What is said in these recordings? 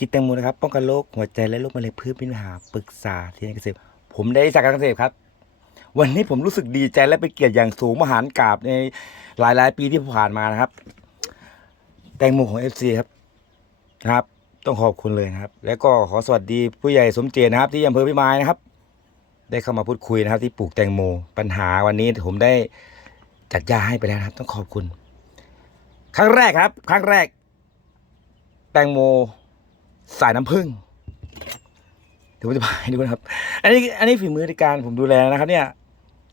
กิจแตงโมนะครับป้องกันโรคหัวใจและโรคมะเร็งพืชมีปัญหาปรึกษาที่นักเกษตรผมได้จากการเกษตรครับ วันนี้ผมรู้สึกดีใจและเป็นเกียรติอย่างสูงมหานกราบในหลายหลายๆปีที่ผ่านมานะครับ แตงโมของเอฟซีครับนะครับ ต้องขอบคุณเลยนะครับ แล้วก็ขอสวัสดีผู้ใหญ่สมเจตนะครับ ที่อำเภอพิมายนะครับ ได้เข้ามาพูดคุยนะครับ ที่ปลูกแตงโมปัญหาวันนี้ผมได้จัดยาให้ไปแล้วนะครับ ต้องขอบคุณ ครั้งแรกครับ ครั้งแรก แตงโม สายน้ำผึ้งเดี๋ยวผมจะพาให้ดูนะครับ อันนี้อันนี้ฝีมือในการผมดูแลนะครับ เนี่ย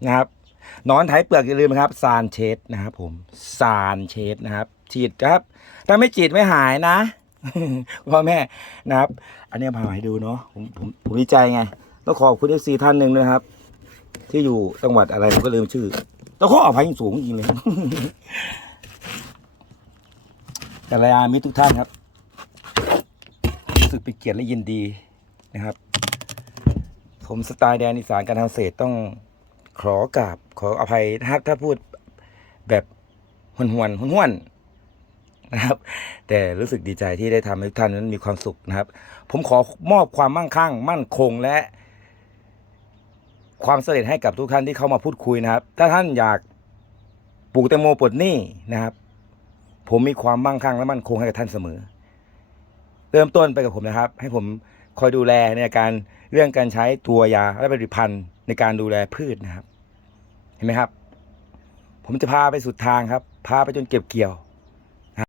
นะครับนอนไถเปลือกอย่าลืมนะครับซานเชดนะครับ ผมซานเชดนะครับ ฉีดครับ ถ้าไม่ฉีดไม่หายนะพ่อแม่นะครับ อันนี้พาให้ดูเนาะผมผมผมดีใจไงต้องขอบคุณเอฟซีท่านหนึ่งด้วยครับ ที่อยู่จังหวัดอะไรผมก็ลืมชื่อต้องขออภัยอย่างสูงจริงเลยกัลยาณมิตรทุกท่านครับ รู้สึกเป็นเกียรติและยินดีนะครับ ผมสไตล์แดนอีสานการทำเกษตรต้องขอกราบขออภัยนะครับถ้าพูดแบบหวนหวนหวนหวนนะครับ แต่รู้สึกดีใจที่ได้ทำให้ทุกท่านนั้นมีความสุขนะครับ ผมขอมอบความมั่งคั่ง มั่นคงและ ความสำเร็จให้กับทุกท่านที่เข้ามาพูดคุยนะครับ ถ้าท่านอยากปลูกแตงโมปลดหนี้นะครับ ผมมีความมั่งคั่งและมั่นคงให้กับท่านเสมอ เริ่มต้นไปกับผมนะครับ ให้ผมคอยดูแลในการเรื่องการใช้ตัวยาและผลิตภัณฑ์ในการดูแลพืชนะครับ เห็นไหมครับ ผมจะพาไปสุดทางครับ พาไปจนเก็บเกี่ยว